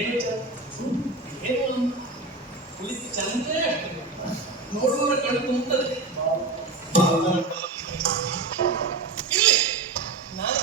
ಏನು ಏನು ಕುಳಿತು ಚಂದೇ ಅಷ್ಟೇ ನೋಡುವವರ ಕಣ್ಣು ತುಂಬುತ್ತದೆ. ಇಲ್ಲಿ ನಾನು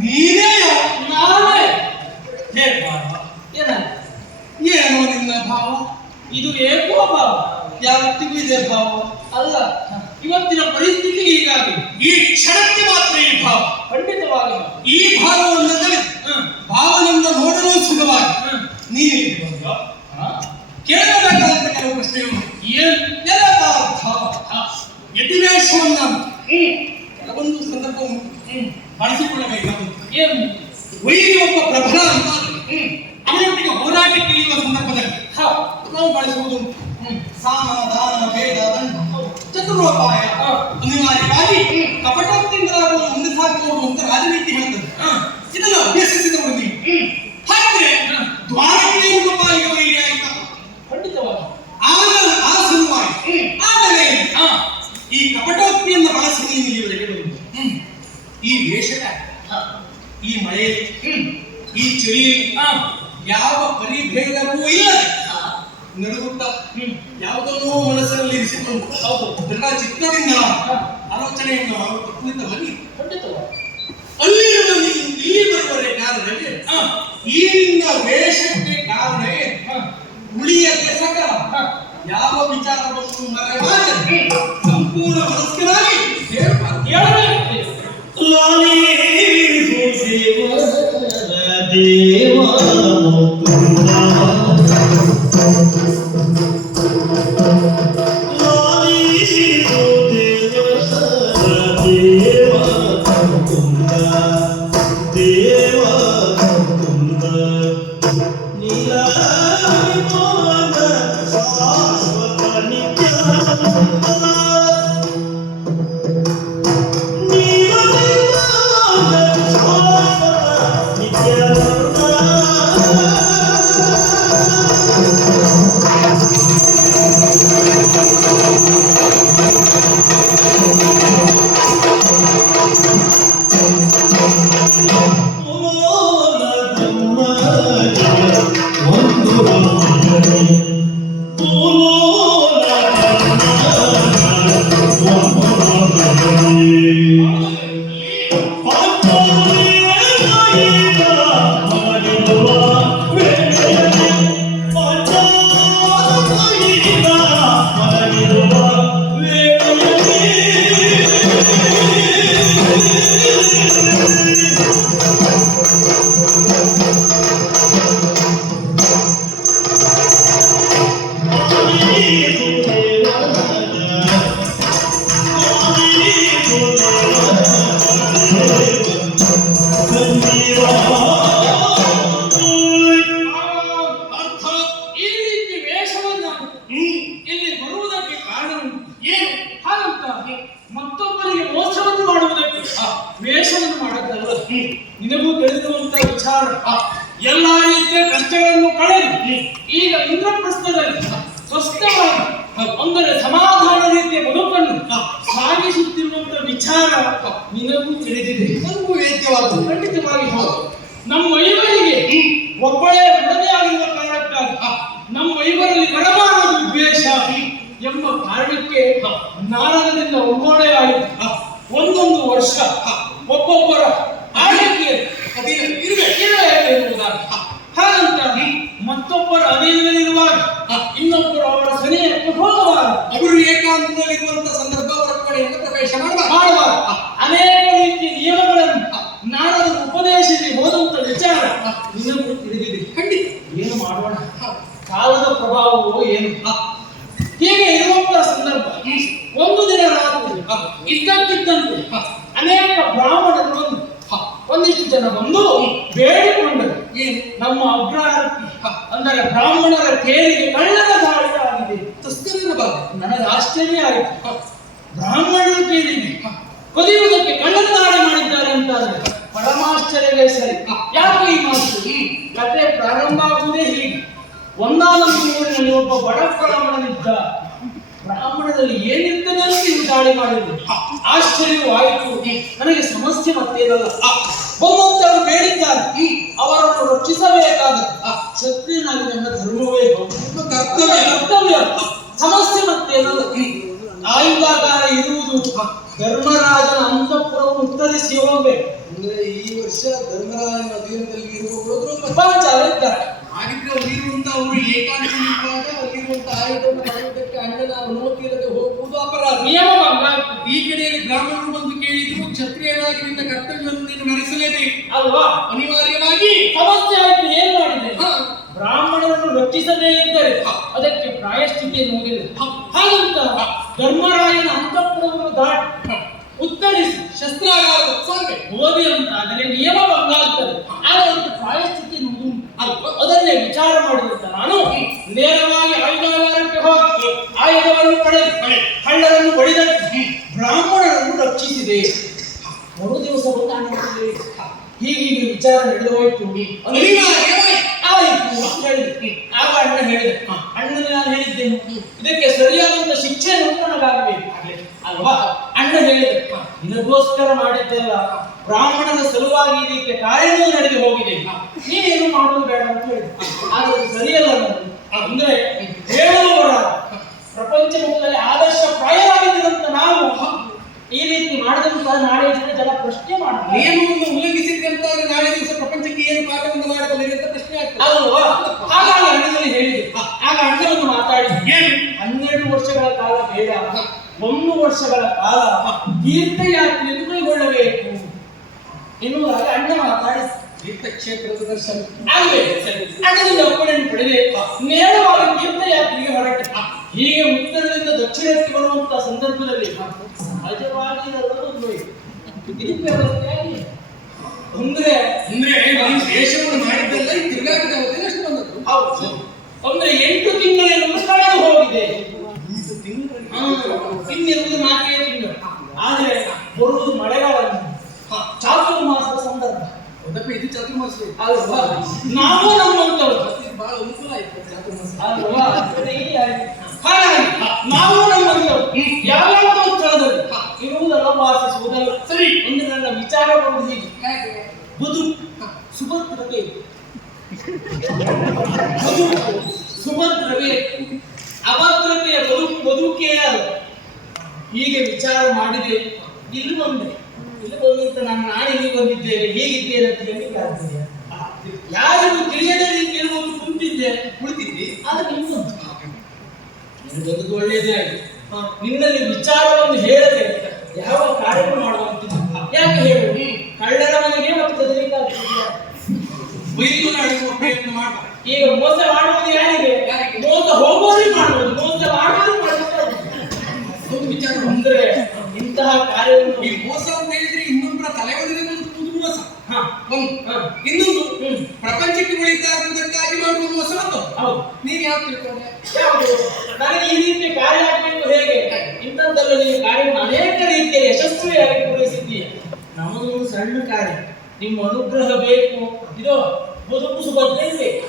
ನೀನೇ ನಾನೇ ಹೇ ಭಾವ ಏನು ನಿನ್ನ ಭಾವ? ಇದು ಏಕೋ ಭಾವ, ಯಾವತ್ತಿಗೂ ಇದೆ ಭಾವ ಅಲ್ಲ. ಇವತ್ತಿನ ಪರಿಸ್ಥಿತಿ ಹೀಗಾಗಿ ಈ ಕ್ಷಣಕ್ಕೆ ಮಾತ್ರ ಈ ಭಾವ ಖಂಡಿತವಾಗಿ ಈ ಭಾವವನ್ನು ಕಲಿತು ಭಾವನೆಯಿಂದ ನೋಡಲು ಸುಲಭವಾಗಿ ನೀನೇ ಕೇಳಬೇಕಾದಂತ ಕೆಲವು ಪ್ರಶ್ನೆಗಳು. ಯತಿವೇಶವನ್ನ ಕೆಲವೊಂದು ಸಂದರ್ಭ ಬಳಸಿಕೊಳ್ಳಬೇಕಾಗುತ್ತೆ. ವೈರಿ ಒಬ್ಬ ಪ್ರಬಲ ಅಂತ ಅವರೊಟ್ಟಿಗೆ ಹೋರಾಟಕ್ಕೆ ಇರುವ ಸಂದರ್ಭದಲ್ಲಿ ನಾವು ಬಳಸುವುದು ಸಾಮ ದಾನ ಭೇದ ಚತುರೋಪಾಯ ಅನಿವಾರ್ಯವಾಗಿ ಕಪಟೋಕ್ತಿಯಿಂದ ಮುಂದೆ ಸಾಗುವುದು ಅಂತ ರಾಜನೀತಿ ಹೇಳ್ತದೆ. ಇದನ್ನು ಅಭ್ಯಸಿಸಿದವರು ನೀವು. ಹಾಗಾದ್ರೆ ದ್ವಾರಕೆಯ ಪಾಲಿಗೆ ವೈರಿ ಆಯ್ತಾ? ಖಂಡಿತವಾಗಿ ಆಗ ಆ ಸಲುವಾಗಿ ಆಮೇಲೆ ಈ ಕಪಟೋಕ್ತಿಯನ್ನು ಬಳಸಿ ನೀವು ಇಲ್ಲಿವರೆಗೆ ಬಂದು ಈ ವೇಷದ ಈ ಮಳೆಯಲ್ಲಿ ಈ ಚಳಿಯಲ್ಲಿ ಯಾವ ಪರಿಭೇದವೂ ಇಲ್ಲ ನಡುಗುತ್ತಾ ಯಾವುದನ್ನೋ ಮನಸ್ಸಲ್ಲಿ ಇರಿಸಿಕೊಂಡು ದೃಢ ಚಿತ್ತದಿಂದ ಅರ್ಚನೆಯನ್ನು ಮಾಡುವ ಕುಳಿತ ಬನ್ನಿ. ಖಂಡಿತವಾಗಿ ಅಲ್ಲಿರುವ ನೀವು ಇಲ್ಲಿ ಬರುವರೆ ಕಾರಣವೇ ಈ ನಿನ್ನ ವೇಷಕ್ಕೆ ಕಾರಣವೇ ಉಳಿಯದೆ ಸಕಲ ಯಾವ ವಿಚಾರವನ್ನು ಮರೆಮಾಡದೆ ಸಂಪೂರ್ಣ ಮನಸ್ಕರಾಗಿ ಹೇಳಬೇಕು. ಮತ್ತೊಬ್ಬರಿಗೆ ಮೋಸವನ್ನು ಮಾಡುವುದಕ್ಕೆ ವೇಷವನ್ನು ಮಾಡುತ್ತಲ್ಲ. ನಿನಗೂ ತಿಳಿದಿರುವಂತ ವಿಚಾರ. ಎಲ್ಲಾ ರೀತಿಯ ಕಷ್ಟಗಳನ್ನು ಕಳೆದು ಈಗ ಇಂದ್ರಪ್ರಸ್ಥದಲ್ಲಿ ಸ್ವಸ್ಥವಾಗಿ ಅಂದರೆ ಸಮಾಧಾನ ರೀತಿಯ ಬದುಕನ್ನು ಸಾಗಿಸುತ್ತಿರುವಂತ ವಿಚಾರ ನಿನಗೂ ತಿಳಿದಿದೆ. ನನಗೂ ವೇದ್ಯವಾದ ಖಂಡಿತವಾಗಿ ಹೌದು. ನಮ್ಮ ಐವರಿಗೆ ಒಬ್ಬಳೇ ಒಡನೆ ಆಗಿರುವ ಕಾರಣಕ್ಕಾಗಿ ನಮ್ಮ ಐವರಲ್ಲಿ ಬರಬಾರದು ದ್ವೇಷ ಎಂಬ ಕಾರಣಕ್ಕೆ ನಾರದದಿಂದ ಒಗ್ಗರಣೆ ಆಯಿತು. ಒಂದೊಂದು ವರ್ಷ ಒಬ್ಬೊಬ್ಬರ ಆಳ್ವಿಕೆ ಹಾಗಂತ ಮತ್ತೊಬ್ಬರ ಅಧೀನದಲ್ಲಿರುವಾಗ ಇನ್ನೊಬ್ಬರು ಅವರ ಸನಿಹಕ್ಕೆ ಹೋಗಬಾರದು. ಅವರು ಏಕಾಂತದಲ್ಲಿರುವಂತಹ ಸಂದರ್ಭ ಅವರ ಕೊನೆಯನ್ನು ಪ್ರವೇಶ ಮಾಡಬಾರದು. ಅನೇಕ ರೀತಿಯ ನಿಯಮಗಳನ್ನು ನಾರದ ಉಪದೇಶದಲ್ಲಿ ಹೋದಂತ ವಿಚಾರ ನಿನಗೂ ತಿಳಿದಿದೆ. ಖಂಡಿತ ಏನು ಮಾಡೋಣ, ಕಾಲದ ಪ್ರಭಾವವು ಏನು. ಹೀಗೆ ಇರುವಂತಹ ಸಂದರ್ಭ ಒಂದು ದಿನ ರಾತ್ರಿ ಇದ್ದಕ್ಕಿದ್ದಂತೆ ಅನೇಕ ಬ್ರಾಹ್ಮಣರು ಬಂದು ಒಂದಿಷ್ಟು ಜನ ಬಂದು ಬೇಡಿಕೊಂಡರು. ಏನು? ನಮ್ಮ ಅಗ್ರಹಾರಕ್ಕೆ ಅಂದರೆ ಬ್ರಾಹ್ಮಣರ ತೇರಿಗೆ ಕಳ್ಳರ ದಾಳಿ ಆಗಿದೆ. ತಸ್ಕರರ ಬಗ್ಗೆ ನನಗೆ ಆಶ್ಚರ್ಯ ಆಯಿತು. ಬ್ರಾಹ್ಮಣರ ತೇರಿಗೆ ಕೊದಿಯುವುದಕ್ಕೆ ಕಳ್ಳರ ದಾಳಿ ಮಾಡಿದ್ದಾರೆ ಅಂತಾದ್ರೆ ಪರಮಾಶ್ಚರ್ಯವೇ ಸರಿ. ಯಾಕೆ ಈ ಮಾತು? ಕಥೆ ಪ್ರಾರಂಭ ಆಗುವುದೇ ಹೀಗೆ. ಒಂದಾನೊಂದು ಊರಿನಲ್ಲಿ ಒಬ್ಬ ಬಡ ಬ್ರಾಹ್ಮಣನಿದ್ದ. ಬ್ರಾಹ್ಮಣದಲ್ಲಿ ಏನಿರ್ತದೆ ಅಂತ ಇವು ದಾಳಿ ಮಾಡಿದ್ರು. ಆಶ್ಚರ್ಯವೂ ಆಯಿತು. ನನಗೆ ಸಮಸ್ಯೆ ಮತ್ತೇನಲ್ಲ. ಭಗವಂತರು ಬೇಡಿದ್ದಾರೆ ಅವರನ್ನು ರಕ್ಷಿಸಬೇಕಾದ ಕ್ಷತ್ರಿಯನಾಗಿ ನನ್ನ ಧರ್ಮವೇ ಕರ್ತವ್ಯ. ಸಮಸ್ಯೆ ಮತ್ತೇನಲ್ಲ. ಆಯುಧಾಗಾರ ಇರುವುದು ಧರ್ಮರಾಜನ ಅಂತಃಪುರವನ್ನು ಉತ್ತರಿಸಿ ಹೋಗಬೇಕು. ಅಂದ್ರೆ ಈ ವರ್ಷ ಧರ್ಮರಾಜನ ಅಧೀನದಲ್ಲಿ ಇರುವವರು ಪ್ರಪಂಚ ಇದ್ದಾರೆ. ಹಾಗಿದ್ರೆ ಅಲ್ಲಿರುವಂತ ಅವರು ಏಕಾಂತನಿರುವಾಗ ಅಲ್ಲಿರುವಂತ ಆಯುಧವನ್ನು ಮಾಡುವುದಕ್ಕೆ ಅಣ್ಣನ ಅನುಮತಿ ಇಲ್ಲದೆ ಹೋಗುವುದು ಅಪರಾಧ. ನಿಯಮ ಭಂಗ. ಈ ಕಡೆಯಲ್ಲಿ ಬ್ರಾಹ್ಮಣರು ಬಂದು ಕೇಳಿದ್ರು ಕ್ಷತ್ರಿಯನಾಗಿ ನಿನ್ನ ಕರ್ತವ್ಯವನ್ನು ನೀನು ನಡೆಸಲೇಬೇಕು ಅಲ್ವಾ? ಅನಿವಾರ್ಯವಾಗಿ ಸಮಸ್ಯೆ ಆಯ್ತು. ಏನ್ ಮಾಡಿದೆ? ಬ್ರಾಹ್ಮಣರನ್ನು ರಕ್ಷಿಸದೇ ಇದ್ದರೆ ಅದಕ್ಕೆ ಪ್ರಾಯಶ್ಚಿತ್ತ ಎನ್ನುವುದಿಲ್ಲ. ಹಾಗಂತ ಧರ್ಮರಾಯನ ಅಂತಃಪುರವನ್ನು ದಾಟಿ ಉತ್ತರಿಸಿ ಶಸ್ತ್ರಾಗಾರದ ಓದಿ ಅಂತಾದರೆ ನಿಯಮ ಭಂಗ ಆಗ್ತದೆ. ಆದರೆ ಅದಕ್ಕೆ ಪ್ರಾಯಶ್ಚಿತ್ತ ಎನ್ನುವುದು ಅದನ್ನೇ ವಿಚಾರ ಮಾಡಿದಂತ ನಾನು ನೇರವಾಗಿ ಆಯುಧಾಗಾರಕ್ಕೆ ಹೋಗಿ ಆಯುಧವನ್ನು ಪಡೆದು ಕಳ್ಳರನ್ನು ಬಡಿದಕ್ಕೆ ಬ್ರಾಹ್ಮಣರನ್ನು ರಕ್ಷಿಸಿದೆ. ಮರು ದಿವಸ ಬಂದು ಹೀಗೆ ವಿಚಾರ ನಡೆದು ಹೋಯ್ತು. ಆಯ್ತು ಅಂತ ಹೇಳಿದೆ. ಆಗ ಅಣ್ಣ ಹೇಳಿದೆ, ಅಣ್ಣನ ನಾನು ಹೇಳಿದ್ದೇನೆ ಇದಕ್ಕೆ ಸರಿಯಾದಂತ ಶಿಕ್ಷೆಯನ್ನು ನನಗಾಗಬೇಕು ಅಲ್ವಾ? ಅಣ್ಣ ಹೇಳಿದೆ, ನಿನಗೋಸ್ಕರ ಮಾಡಿದ್ದಲ್ಲ, ಬ್ರಾಹ್ಮಣನ ಸಲುವಾಗಿ ಇದಕ್ಕೆ ಕಾರ್ಯವೂ ನಡೆದು ಹೋಗಿದೆ, ನೀನೇನು ಮಾಡೋದು ಬೇಡ ಅಂತ ಹೇಳಿದೆ. ಆದರೆ ಸರಿಯಲ್ಲ ಅಂದ್ರೆ ಹೇಳುವವರ ಪ್ರಪಂಚ ಮುಖದಲ್ಲಿ ಆದರ್ಶ ಪ್ರಾಯವಾಗಿದ್ದಂತ ನಾವು ಈ ರೀತಿ ನಾಳೆ ದಿನ ಜನ ಪ್ರಶ್ನೆ ಮಾಡ್ತಾರೆ. ನಿಯಮವನ್ನು ಉಲ್ಲಂಘಿಸಿದ್ರೆ ಅಂತ ನಾಳೆ ದಿವಸ ಪ್ರಪಂಚಕ್ಕೆ ಏನು ಪಾಠವನ್ನು ಮಾಡಬಲ್ಲರಿ ಅಂತ ಪ್ರಶ್ನೆ ಆಗ್ತದೆ ಅಲ್ವಾ? ಹಾಗಾಗಿ ಅಣ್ಣನಲ್ಲಿ ಹೇಳಿದೆ. ಆಗ ಅಣ್ಣವನ್ನು ಮಾತಾಡಿ 12 ವರ್ಷಗಳ ಕಾಲ ಬೇಡ, 1 ವರ್ಷಗಳ ಕಾಲ ತೀರ್ಥಯಾತ್ರೆಯನ್ನು ಕೈಗೊಳ್ಳಬೇಕು ಎನ್ನುವುದಾಗಿ ಅಣ್ಣ ಮಾತಾಡಿ ತೀರ್ಥಕ್ಷೇತ್ರದ ದರ್ಶನ ಆಗಬೇಕು. ಅಣ್ಣನಿಂದ ಒಪ್ಪಣೆಯನ್ನು ಪಡೆದೆ ನೇರವಾಗಿ ತೀರ್ಥಯಾತ್ರೆಗೆ ಹೊರಟೆ. ಹೀಗೆ ಉತ್ತರದಿಂದ ದಕ್ಷಿಣಕ್ಕೆ ಬರುವಂತಹ ಸಂದರ್ಭದಲ್ಲಿ ಸಹಜವಾಗಿ ಇದೆಲ್ಲವೂ ಇದು ವ್ಯವಸ್ಥೆ ಆಗಿದೆ. ಅಂದ್ರೆ ನೀವು ದೇಶವನ್ನು ಮಾಡಿದ್ದೆಲ್ಲ ಈ ತಿರುಗಾಟದ ಅವಧಿಯಲ್ಲಿ ಅಷ್ಟು ಬಂದದ್ದು. ಹೌದು. ಅಂದ್ರೆ 8 ತಿಂಗಳೇನು ಕಳೆದು ಹೋಗಿದೆ. ಇನ್ನಿರುವುದು 4 ತಿಂಗಳು. ಆದ್ರೆ ಬರುವುದು ಮಳೆಗಾಲ, ಚಾತುರ್ಮಾಸದ ಸಂದರ್ಭ. ಇದು ಚಾತುರ್ಮಾಸ ಅಲ್ವಾ? ನಾವು ನಮ್ಮಂತವರು ಬಹಳ ಅನುಕೂಲ ಆಯ್ತು ಚಾತುರ್ಮಾಸ ಅಲ್ವಾ? ಹಾಗಾಗಿ ನಾವು ನಮ್ಮಂತವರು ಯಾವ್ಯಾವ ಸ್ಥಳದಲ್ಲಿ ಇರುವುದಲ್ಲ, ವಾಸಿಸುವುದಲ್ಲ. ಸರಿ, ಒಂದು ನನ್ನ ವಿಚಾರ ಬಂದು ಹೀಗೆ, ಬದುಕು ಸುಭದ್ರವೇ, ಬದುಕು ಸುಭದ್ರವೇ, ಅಭದ್ರತೆಯ ಬದುಕೇ ಅಲ್ಲ. ಹೀಗೆ ವಿಚಾರ ಮಾಡಿದೆ. ಇಲ್ಲಿ ಬಂದೆ, ಇಲ್ಲಿ ಬಂದಂತ ನಾನು ನಾಡಿಗೆ ಬಂದಿದ್ದೇನೆ, ಹೇಗಿದ್ದೇನೆ ಅಂತ ಹೇಳಲಿಕ್ಕೆ ಆಗ್ತದೆ. ಯಾರಿಗೂ ತಿಳಿಯದ ರೀತಿಯಲ್ಲಿ ಒಂದು ಕುಳಿತಿದ್ದೆ. ಆದ್ರೆ ನಿನ್ನ ಬದುಕು ಒಳ್ಳೆಯದೇ ಆಗಿದೆ. ನಿನ್ನಲ್ಲಿ ವಿಚಾರವನ್ನು ಹೇಳದೆ ಯಾವ ಕಾರ್ಯಕ್ರಮ ಮಾಡುವಂತಿಲ್ಲ. ಯಾಕೆ ಹೇಳು? ಕಳ್ಳರ ಮನೆಗೆ ಮತ್ತು ಬೈದು ನಡೆಸುವ ಪ್ರಯತ್ನ ಮಾಡ್ತಾರೆ. ಈಗ ಮೋಸ ಮಾಡುವುದು ಯಾರಿಗೆ? ಮೋಸ ಹೋಗೋರಿಗೆ ಮಾಡುವುದು, ಮೋಸ ಮಾಡುವುದು ಮಾಡುತ್ತಾರೆ. ಒಂದು ವಿಚಾರ ಅಂದ್ರೆ ಇಂತಹ ಕಾರ್ಯವನ್ನು ಈ ಮೋಸ ಅಂತ ಹೇಳಿದ್ರೆ ಇನ್ನೊಬ್ಬರ ತಲೆವರಿಗೆ ಒಂದು ಮೋಸ, ಇನ್ನೊಂದು ಪ್ರಪಂಚಕ್ಕೆ ಉಳಿತಾ ಇರುವುದಕ್ಕಾಗಿ ಮಾಡುವ ಮೋಸ. ಹೌದು, ನೀವು ಯಾವ ತಿಳ್ಕೊಂಡೆ? ಯಾವುದು? ನನಗೆ ಈ ರೀತಿಯ ಕಾರ್ಯ ಆಗಬೇಕು, ಹೇಗೆ ಇಂಥದ್ದೆಲ್ಲ ನೀವು ಕಾರ್ಯವನ್ನು ಅನೇಕ ರೀತಿಯ ಯಶಸ್ವಿಯಾಗಿ ಪೂರೈಸಿದ್ದೀಯ. ನಮಗೊಂದು ಸಣ್ಣ ಕಾರ್ಯ, ನಿಮ್ಮ ಅನುಗ್ರಹ ಬೇಕು. ಇದು ಬದುಕು ಸುಭದ್ರೆ ಬೇಕು.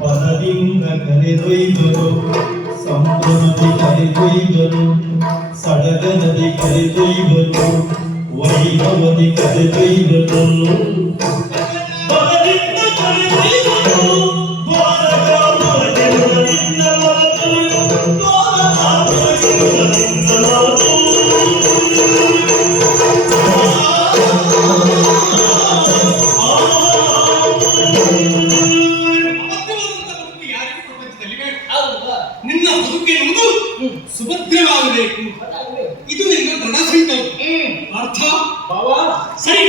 ಪದದಿಂದ ಕರೆದೊಯ್ದರು, ಸಂಭ್ರಮದಿ ಕರೆದೊಯ್ದರು, ಸಡಗರದಿ ಕರೆದೊಯ್ದರು, ವೈಭವದಿ ಕರೆದೊಯ್ದರು. ಪದದಿಂದ ಕರೆದೊಯ್ದರು, ನಿನ್ನ ಬದುಕೆನ್ನುವುದು ಸುಭದ್ರವಾಗಬೇಕು. ಇದು ನಿನ್ನ ದೃಢ ಸಂಕಲ್ಪ. ಅರ್ಥ ಸರಿ.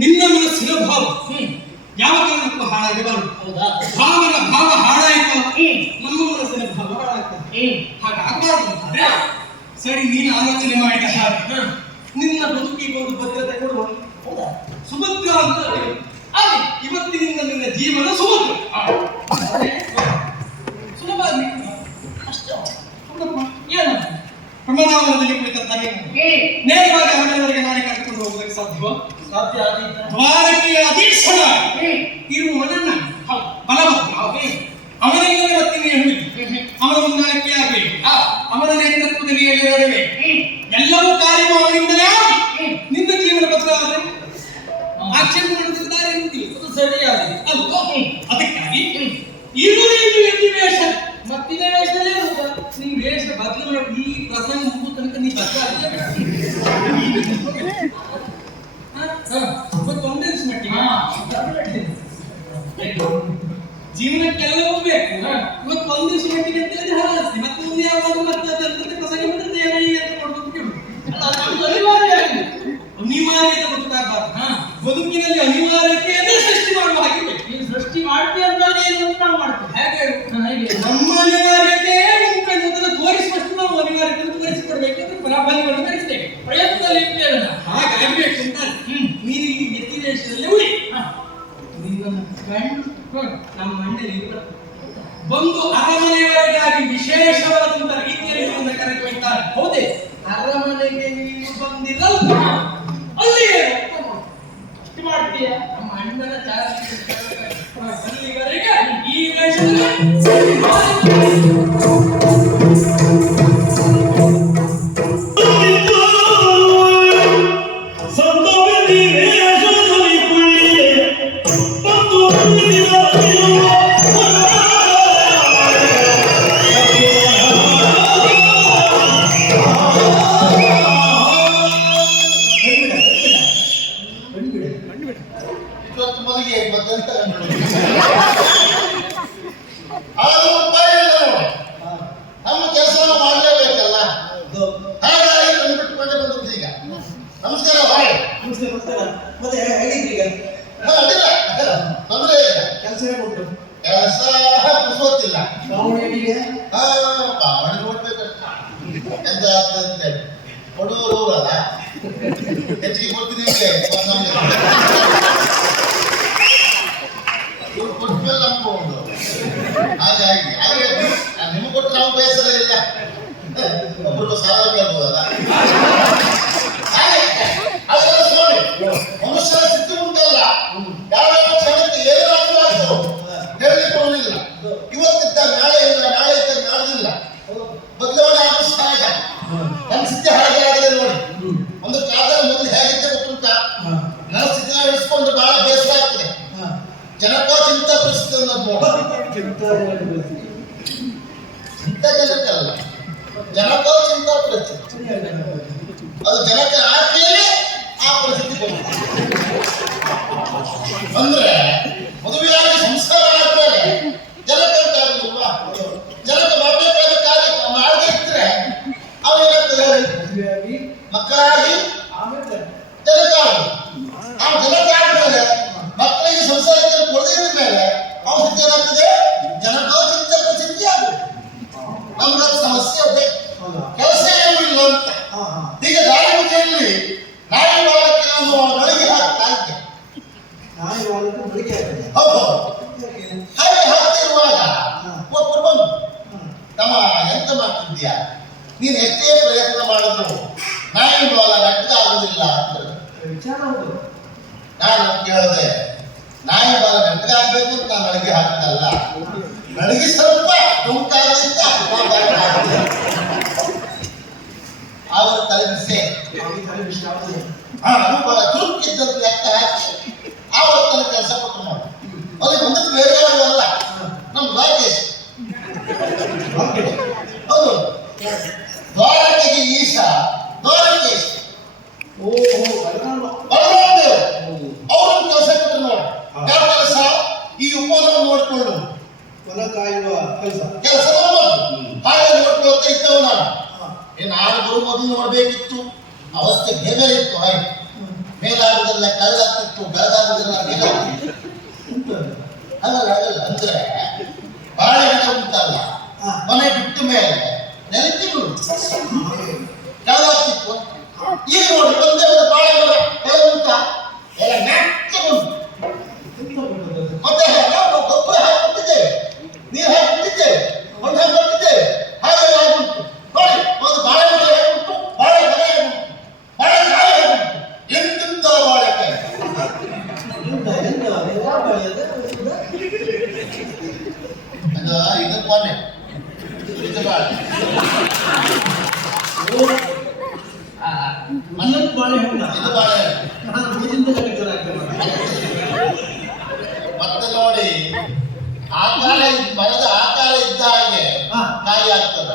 ನಿನ್ನ ಮನಸ್ಸಿನ ಭಾವ ಯಾವ ಕಾರಣಕ್ಕೂ ಹಾಳಾಗಬಾರದು. ಭಾವನ ಭಾವ ಹಾಳಾಯಿತು, ನಮ್ಮ ಮನಸ್ಸಿನ ಭಾವ ಹಾಳಾಗ್ತದೆ. ಹಾಗಾಗಬಾರದು ಅಂತಾದ್ರೆ ಸರಿ, ನೀನು ಆಲೋಚನೆ ಮಾಡಿದ ಹಾಗೆ ನಿನ್ನ ಬದುಕಿಗೆ ಒಂದು ಭದ್ರತೆ ಕೊಡುವ. ಸುಭದ್ರ ಅಂತ ಅದೇ ಇವತ್ತಿನಿಂದ ನಿನ್ನ ಜೀವನ ಸುಭದ್ರ. ಸುಲಭ ಏನು ಪ್ರಮಾಣದಲ್ಲಿ ಕುಳಿತಂತಾನೆ ನೇರವಾಗಿ ಅವರವರೆಗೆ ನಾನೇ ಕರ್ಕೊಂಡು ಹೋಗುವುದಕ್ಕೆ ಸಾಧ್ಯವ? ಸಾಧ್ಯ ಆದೀತ ದ್ವಾರಕ್ಕೆ ಅಧೀಕ್ಷಣ ಇರುವವನನ್ನ ಬಲಭದ್ರ ಅವನಿಂದ ಇವತ್ತಿನ ಅವನ ಮುಂದಾಳಕ್ಕೆ ಆಗಬೇಕು. ಅವನ ನೇತೃತ್ವದಲ್ಲಿ ನಡುವೆ ಎಲ್ಲವೂ ಕಾರ್ಯ ಅವನಿಂದಲೇ ನಿನ್ನ ಜೀವನ ಭದ್ರ ಆದರೆ ಆಕ್ಷೇಪ ಮಾಡುವುದಕ್ಕೆ ದಾರಿ ಇರುವುದಿಲ್ಲ. ಸರಿಯಾಗಿ ಅಲ್ವಾ? ಅದಕ್ಕಾಗಿ ಇರುವುದು ವೇಷ ಮತ್ತಿನ ವೇಷದಲ್ಲೇ ಇರುತ್ತ. ನಿಮ್ ವೇಷ ಬದಲು ಈ ಪ್ರಸಂಗ ಮುಗಿದ ತನಕ ನೀ ಬದಲಾಗಲೇ ಬೇಡ. ಬಲಿಗಳನ್ನು ನಡೆಸ್ತೇವೆ. ಪ್ರಯತ್ನದಲ್ಲಿ ಇರ್ತೇವೆ ನಾವು. ಹಾಗಾಗ್ಬೇಕು ಅಂತ ನೀನು ಈ ವ್ಯಕ್ತಿ ದೇಶದಲ್ಲಿ ಉಳಿ. ನಿನ್ನ ಗಂಡು ನಮ್ಮ ಮಣ್ಣಲ್ಲಿ ಬಂದು ಅರಮನೆಯವರೆಗಾಗಿ ವಿಶೇಷವಾದಂತ ರೀತಿಯಲ್ಲಿ ನಿಮ್ಮನ್ನು ಕರೆದೊಯ್ತಾರೆ. ಹೌದೇ? ಅರಮನೆಗೆ ನೀವು ಬಂದಿರಲ್ಲ, ಅಲ್ಲಿಯೇ ಅಷ್ಟು ಮಾಡ್ತೀಯ? ನಮ್ಮ ಅಣ್ಣನ ಅಲ್ಲಿವರೆಗೆ ಈ ವೇಷದಲ್ಲಿ ಇವತ್ತು ಮನೆಗೆ ಮತ್ತೆಂತ ಆದ್ರೂ ಉಪಾಯ ಇಲ್ಲ ನೋಡಿ. ನಮ್ಮ ಕೆಲಸವನ್ನು ಮಾಡಲೇಬೇಕಲ್ಲ, ಹಾಗಾಗಿ ಬಂದ್ಬಿಟ್ಕೊಂಡೆ ಬಂದದ್ದು ಈಗ. ನಮಸ್ಕಾರ ಬಾಯ್. ಮತ್ತೆ ಹೇಗಿದ್ರಿ ಈಗ? ಅಡ್ಡಿಲ್ಲ, ತೊಂದ್ರೆ ಇಲ್ಲ. ಕೆಲಸ ಉಂಟು? ಕೆಲಸ ಕುಸೋತಿಲ್ಲ. ದಾವಣಗೆರೆಗೆ ಬಾವಣಿ ನೋಡ್ಬೇಕಷ್ಟ ಎಂತ ಆಗ್ತದೆ ಅಂತೇಳಿ. ಕೊಡೂರು ಊರಲ್ಲ, ಹೆಚ್ಚಿಗೆ ಕೊಡ್ತೀನಿ ಕೊಟ್ಮೇಲೆ ನಂಬೋದು. ಹಾಗಾಗಿ ನಿಮಗೆ ಕೊಟ್ಟು ನಾವು ಬೇಸರ ಇಲ್ಲ, ಒಬ್ಬರು ಸಾಲ ಕೇಳ್ಬೋದಲ್ಲ. ಅದೆಲ್ಲ ನೋಡಿ, ಮನುಷ್ಯರ ಸ್ಥಿತಿ ಉಂಟಲ್ಲ, ಯಾವ ಕ್ಷಣಕ್ಕೆ ಏನಾದರೂ ಆಗ್ತದೆ ಹೇಳಲಿಕ್ಕೆ ಬರುವುದಿಲ್ಲ. ಇವತ್ತಿದ್ದ ನಾಳೆ ಇಲ್ಲ, ನಾಳೆ ಇದ್ದ ನಾಳಿಲ್ಲ, ಬದಲಾವಣೆ ಆಗೋ ಸಹಜ. ನನ್ನ ಸ್ಥಿತಿ ಹಾಗೆ ಆಗದೆ ನೋಡಿ. ಒಂದು ಕಾಲದಲ್ಲಿ ಮೊದಲು ಹೇಗಿದ್ದೆ ಗೊತ್ತುಂಟ, ನನ್ನ ಸ್ಥಿತಿ ಇಳಿಸ್ಕೊಂಡು ಬಹಳ ಬೇಸರ ಆಗ್ತದೆ. ಜನಕ ಚಿಂತ ಪರಿಸ್ಥಿತಿ ಚಿಂತ ಜನಕ್ಕಲ್ಲ, ಜನಕ ಚಿಂತಾ ಪರಿಸ್ಥಿತಿ. ಅದು ಜನಕ ಆದ್ಮೇಲೆ ಆ ಪರಿಸ್ಥಿತಿ ಬರುತ್ತೆ. ಅಂದ್ರೆ ಮದುವೆಯಾಗಿ ಸಂಸ್ಕಾರ ಆದ್ಮೇಲೆ ಜನಕ ಅಂತಾಗಲ್ವಾ, ಜನಕ ಮಾಡಬೇಕಾದ ಕಾರ್ಯ ಮಾಡದೇ ಇದ್ರೆ ಅವೇನಾಗ್ತದೆ, ಮಕ್ಕಳಾಗಿ ಜನಕ ಆ ಜನಕ ಆದ್ಮೇಲೆ ಮಕ್ಕಳಿಗೆ ಸಂಸಾರಕ್ಕೆ ಕೊಡದೇ ಮೇಲೆ ಅವ್ರ ಸ್ಥಿತಿ ಏನಾಗ್ತದೆ, ಜನಕೋಚಿತ ಪ್ರಸಿದ್ಧಿ ಆಗುತ್ತೆ. ನಮ್ಗೆ ಸಮಸ್ಯೆ ಅದೇ, ಕೆಲಸ ಏನೂ ಇಲ್ಲ ಅಂತ. ಈಗ ದಾರಿ ಮುಖೆಯಲ್ಲಿ ನಾಯಿ ಬಾಲಕ್ಕೆ ನಾನು ನಳಿಗೆ ಹಾಕ್ತಾ ಇದ್ದೆ. ಹೌದು, ಹಾಗೆ ಹಾಕ್ತಿರುವಾಗ ಒಬ್ಬರು ಬಂದು, ತಮ್ಮ ಎಂತ ಮಾಡ್ತಿದ್ಯಾ, ನೀನು ಎಷ್ಟೇ ಪ್ರಯತ್ನ ಮಾಡಿದ್ರು ನಾಯಿ ಬಾಲ ನೆಟ್ಟಗಾಗುವುದಿಲ್ಲ ಅಂತ ವಿಚಾರ ಉಂಟು. ನಾನು ಕೇಳಿದೆ, ನಾಯಿ ಬಾಲ ನೆಟ್ಟಗಾಗಬೇಕು ಅಂತ ನಾನು ನಳಿಗೆ ಹಾಕಿದಲ್ಲ, ನಳಿಗೆ ಸ್ವಲ್ಪ ಉಂಟಾಗಲಿಂದ ಅವರ ತಲೆ ಬಿಸಿ ನಾನು ಬಹಳ ಚುರುಕಿದ್ದಂತ ಲೆಕ್ಕ ಹಾಕಿ ಆವತ್ತನ ಕೆಲಸ ಕೊಟ್ಟು ಮಾಡಿ ಅಲ್ಲಿ ಬಂದದ್ದು ಬೇರೆ ಯಾರು ಅಲ್ಲ, ನಮ್ಮ ದ್ವಾರಕೇಶ್. ಹೌದು, ದ್ವಾರಕೆಗೆ ಈಶ ದ್ವಾರಕೇಶ್ ಅವ್ರನ್ನ ಕೆಲಸ ಕೊಟ್ಟು ನೋಡಿ. ಯಾವ ಕೆಲಸ? ಈ ಉಪವನ್ನು ನೋಡಿಕೊಂಡು ಹೊಲ ಕಾಯುವ ಕೆಲಸ. ಕೆಲಸ ಹಾಗೆ ನೋಡ್ಕೊಳ್ತಾ ಇದ್ದವು ನಾನು. ನಾನು ಬರು ಮೊದಲು ನೋಡ್ಬೇಕಿತ್ತು, ಅವಸ್ಥೆ ಬೇರೆ ಇತ್ತು. ಹಾಗೆ ಮೇಲಾಗುವುದೆಲ್ಲ ಕಳೆದಾಗ್ತಿತ್ತು, ಬೆಳೆದಾಗುವುದೆಲ್ಲ ಮೇಲಾಗ್ತಿತ್ತು. ಹಾಗಲ್ಲ ಅಂದ್ರೆ ಬಾಳೆಗಿಡ ಉಂಟಲ್ಲ, ಮನೆ ಬಿಟ್ಟ ಮೇಲೆ ನೆಲಕ್ಕಿಗಳು ಕಳೆದಾಗ್ತಿತ್ತು. ಈಗ ನೋಡಿ ಒಂದೇ ಒಂದು ಬಾಳೆಗಿಡ ಕಳೆ ಉಂಟ, ಎಲ್ಲ ನೆಟ್ಟಗುಂಟು. ಮತ್ತೆ ಗೊಬ್ಬರ ಹಾಕಿಬಿಟ್ಟಿದ್ದೇವೆ, ನೀರು ಹಾಕಿಬಿಟ್ಟಿದ್ದೇವೆ, ಮಣ್ಣು ಹಾಕಿಬಿಟ್ಟಿದ್ದೇವೆ, ಹಾಗೆ ಆಗುಂಟು. ನೋಡಿ ಒಂದು ಬಾಳೆಗಿಡ ಹೇಗುಂಟು, ಬಾಳೆಗಿಡ ಹೇಗುಂಟು, ಬಾಳೆಕಾಯಿ ಹೇಗುಂಟು, ಎಂತೆಂತ ಬಾಳೆಕಾಯಿ. ಇದು ಕೊನೆ, ಇದು ಬಾಳೆ. ಮಣ್ಣನ್ನು ಬಾಳೆಹಣ್ಣ ಇದು ಬಾಳೆ. ಮತ್ತೆ ನೋಡಿ, ಆಕಾರ ಮರದ ಆಕಾರ ಇದ್ದ ಹಾಗೆ ಕಾಯಿ ಆಗ್ತದ,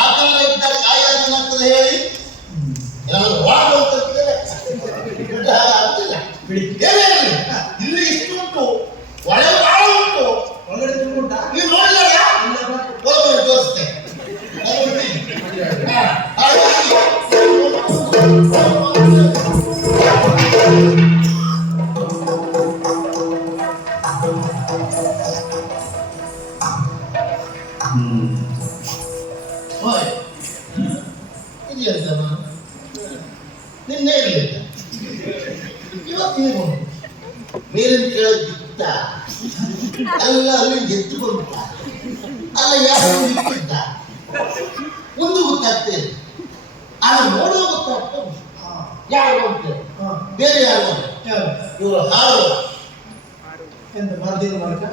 ಆಕಾರ ಇದ್ದ ಕಾಯಿ ಏನಾಗ್ತದೆ ಹೇಳಿ, ಆಗುದಿಲ್ಲ. ಇಲ್ಲಿ ಇಷ್ಟು ಉಂಟು, ಒಳಗೆ ಬಹಳ ಉಂಟು, ಒಳಗಡೆ ತುಂಬ ನೀವು ನೋಡಿಲ್ಲ, ಒಳಗಡೆ ತೋರಿಸ್ತೇನೆ. ಹೋಗ್ತೀಯ ಅಂತ ನಾನು ನಿನ್ನೆ ಇರಲಿಲ್ಲ ಇವತ್ತಿಗೆ ಬಂದು ಮೇಲಿನ ಕೇಳೋದು ಬಿತ್ತ ಎಲ್ಲ ಅಲ್ಲಿ ಎದ್ದು ಬಂದ ಅಲ್ಲ ಯಾರು ಇಟ್ಟಿದ್ದ ಒಂದು ಗೊತ್ತಾಗ್ತದೆ ಆಗ ನೋಡೋ ಗೊತ್ತಾಗ್ತದೆ ಯಾರು ಅಂತ ಬೇರೆ ಯಾರು ಇವರು ಹಾರು ಎಂತ ಮರದಿನ ಮಾರ್ಗ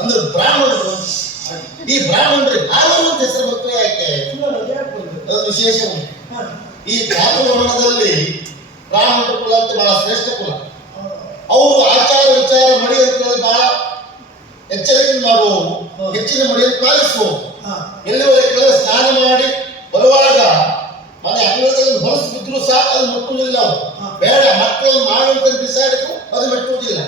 ಅಂದ್ರೆ ಬ್ರಾಹ್ಮಣರು ಈ ಬ್ರಾಹ್ಮಣರಿಗೆ ಹಾಲು ಅಂತ ಹೆಸರು ಗೊತ್ತೇ ಯಾಕೆ ಅದು ವಿಶೇಷ ಉಂಟು ಈ ಚಾತುರ್ವರ್ಣದಲ್ಲಿ ಬ್ರಾಹ್ಮಣ ಕುಲ ಅಂತ ಬಹಳ ಶ್ರೇಷ್ಠ ಕುಲ ಅವರು ಆಚಾರ ವಿಚಾರ ಮಡಿ ಅಂತ ಬಹಳ ಎಚ್ಚರಿಕೆಯಿಂದ ಮಾಡುವವು ಹೆಚ್ಚಿನ ಮಡಿಯನ್ನು ಪಾಲಿಸುವವು ಎಲ್ಲಿವರೆಗೆ ಸ್ನಾನ ಮಾಡಿ ಬರುವಾಗ ಮನೆ ಅಂಗಳದಲ್ಲಿ ಹೊಲಸು ಬಿದ್ದರೂ ಸಾಕು ಅದು ಮುಟ್ಟುವುದಿಲ್ಲ ಅವರು ಬೇಡ ಮಕ್ಕಳನ್ನು ಮಾಡುವಂತ ಬಿಸಾಡಿದ್ರು ಅದು ಮೆಟ್ಟುವುದಿಲ್ಲ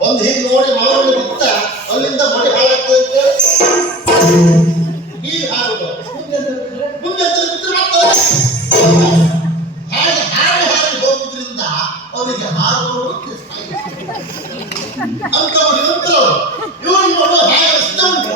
ಒಂದು ಹೀಗೆ ನೋಡಿ ಮಾವಿನ ಬಿತ್ತ ಅಲ್ಲಿಂದ ಮಡಿ ಹಾಳಾಗ್ತದೆ ಈ ಹಾರುಗಳು ಮುಂದೆ ಬಿಟ್ಟರೆ ಹಾಗೆ ಹಾರಿ ಹೋಗುವುದರಿಂದ ಅವರಿಗೆ ಹಾರುಗಳು ಅಂತವರು ಇರುತ್ತವರು ಇವರು ನೋಡು ಹಾಗೆ ಇಷ್ಟ ಉಂಟು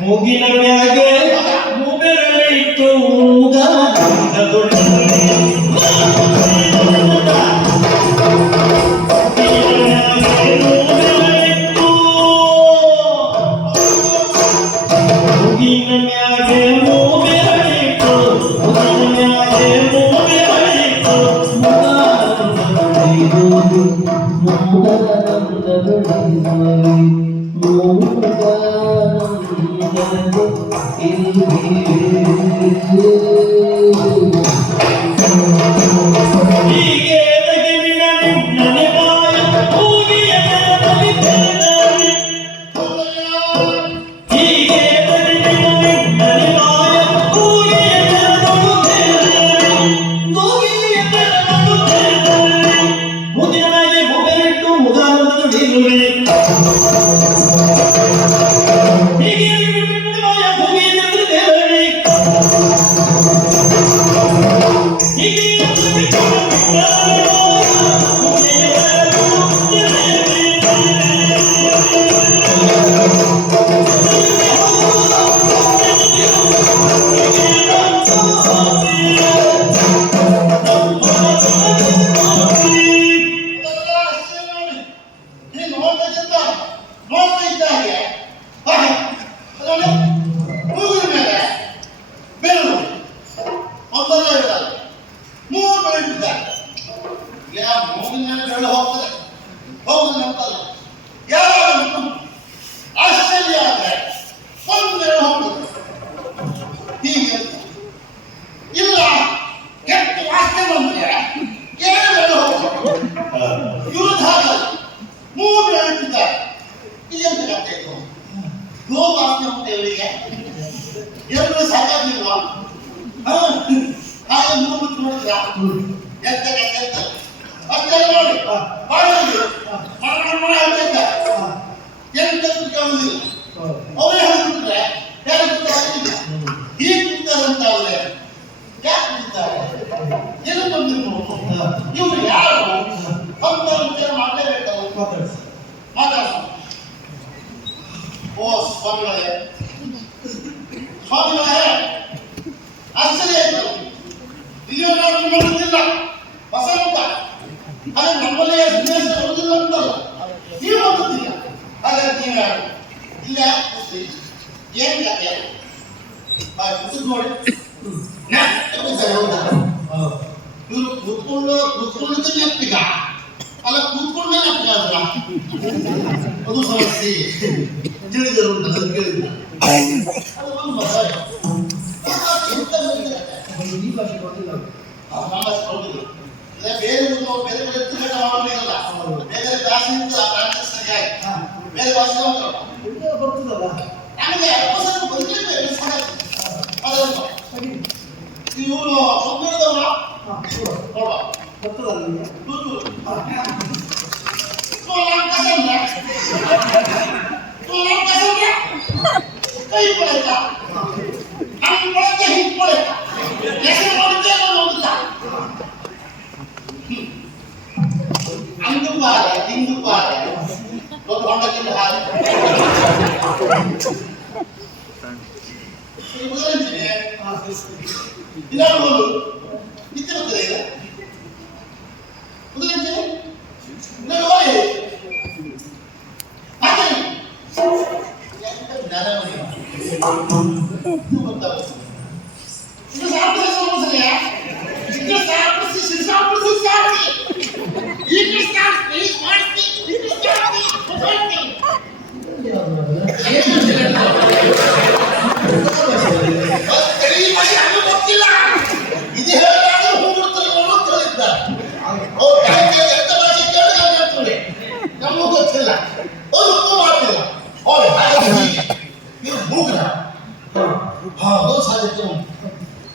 ಮೂಗಿನ ಮ್ಯಾಗೆ ಮೂಗರಳಿಟ್ಟು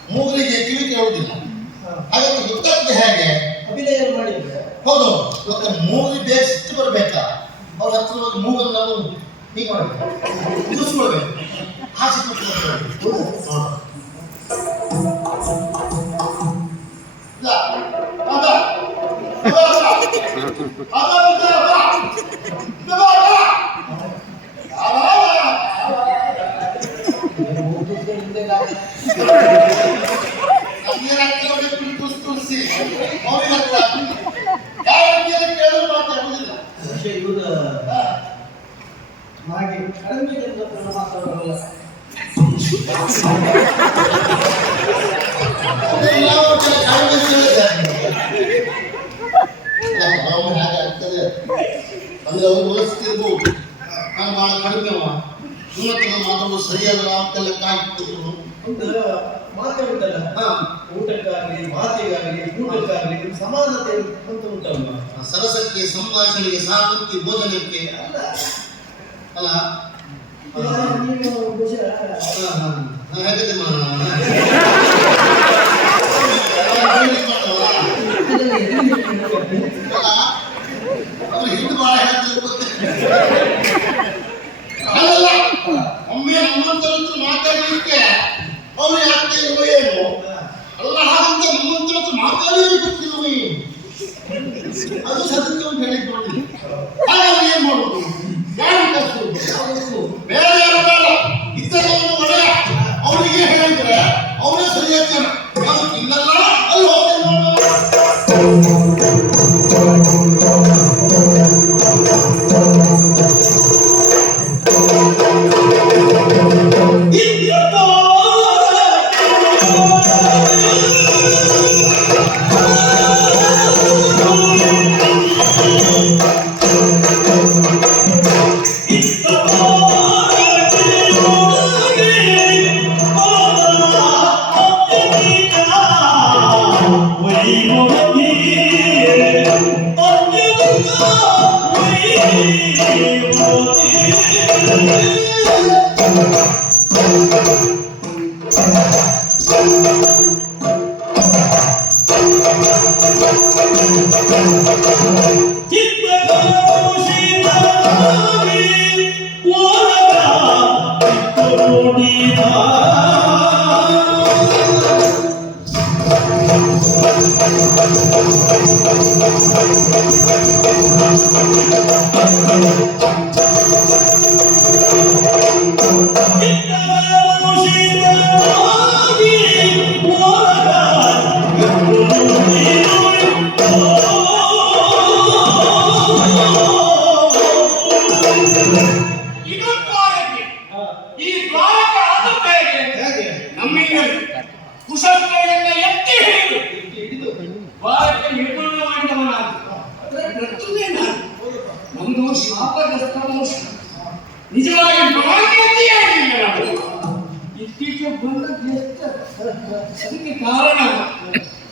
ಮೂಗರಿಗೆ ಕಿವಿ ಕೇಳುವುದಿಲ್ಲ. ಹಾಗಾಗಿ ಗೊತ್ತಾಗ್ತದೆ ಹೇಗೆ ಅಭಿನಯ ಮಾಡಿದ್ರೆ ಹೌದು ಮತ್ತೆ ಮೂಗಿ ಬೇಸಿಟ್ಟು ಬರ್ಬೇಕಾ ಅವ್ರ ಹತ್ರ ಹೋಗಿ ಮೂಗನ್ನು ನಾವು ಹೀಗೆ ಮಾಡಬೇಕು ಉದಿಸ್ಕೊಳ್ಬೇಕು ಹಾಸಿ ನೀರಕ್ಕೆ ಹೊಡೆದು ತುಳಿಸಿ ಅವ್ರಿಗೆ ಹತ್ರ ಯಾವ ರೀತಿಯಲ್ಲಿ ಕೇಳಲು ಮಾತಾಡುವುದಿಲ್ಲ. പക്ഷേ ಇವರು ಹಾಗೆ ಕಡಿಮೆ ಜನರ ಹತ್ರ ಮಾತಾಡೋಲ್ಲ. ಅದೇ ಯಾವ ಕಾರಣ ಹೇಳಿದೆ ನಾವು ಹಾಗೆ ಆಗ್ತದೆ ಅಂದ್ರೆ ಅವ್ರು ಮನಸ್ಸಿರ್ಬೋದು. ನಾನು ಬಹಳ ಕಡಿಮೆ ನಿಮ್ಮ ಹತ್ರ ಮಾತಾಡೋದು ಸರಿಯಾದ ಅಂತೆಲ್ಲ ಕಾಯ್ತಿದ್ರು. ಒಂದು ಮಾತಾಡುತ್ತಲ್ಲ, ಊಟಕ್ಕಾಗಲಿ ಮಾತಿಗಾಗಲಿ ಊಟಕ್ಕಾಗಲಿ ಸಮಾನತೆ ಅಂತ ಉಂಟಲ್ಲ. ಸರಸಕ್ಕೆ ಸಂಭಾಷಣೆಗೆ ಸಾಕುತ್ತಿ ಭೋಜನಕ್ಕೆ ಅಲ್ಲ ಅಲ್ಲ ನೀವು ಬಹುಶಃ ಹೇಗಿದೆ ಮಾಡೋಣ ಹಿಂದೆ ಬಹಳ ಅಲ್ಲ ಒಮ್ಮೆ ನಮ್ಮಂತರಂತೂ ಮಾತಾಡಲಿಕ್ಕೆ ಅವ್ರು ಯಾಕೆ ಇರುವ ಏನು ಅಲ್ಲ ಹಾಗಂತ ನಮ್ಮಂತರಂತೂ ಮಾತಾಡಲಿಕ್ಕೆ ಗೊತ್ತಿರುವ ಏನು ಅದು ಸತ್ಯ ಅಂತ ಹೇಳಿದ್ದು ಹಾಗಾಗಿ ಏನ್ ಮಾಡುದು ಯಾರು ಕಲಿಸುವುದು ಬೇರೆ ಯಾರು ಬೇಡ ಇದ್ದರನ್ನು ಒಡೆಯ ಅವರಿಗೆ ಹೇಳಿದ್ರೆ ಅವರೇ ಸರಿಯಾಗಿ ಇನ್ನಲ್ಲ ಅಲ್ಲಿ ಕುಶಲತೆಯಿಂದ ಎತ್ತಿ ಹಿಡಿದು ಭಾರತ ನಿರ್ಮಾಣ ಮಾಡಿದವನಾದ ಒಂದು ಶಾಪಗ್ರಸ್ತ ಮೋಸ ನಿಜವಾಗಿ ಮಾನ್ಯತೆಯಾಗಿಲ್ಲ. ಇತ್ತೀಚೆಗೆ ಬಂದದ್ದು ಎಷ್ಟು ಅದಕ್ಕೆ ಕಾರಣ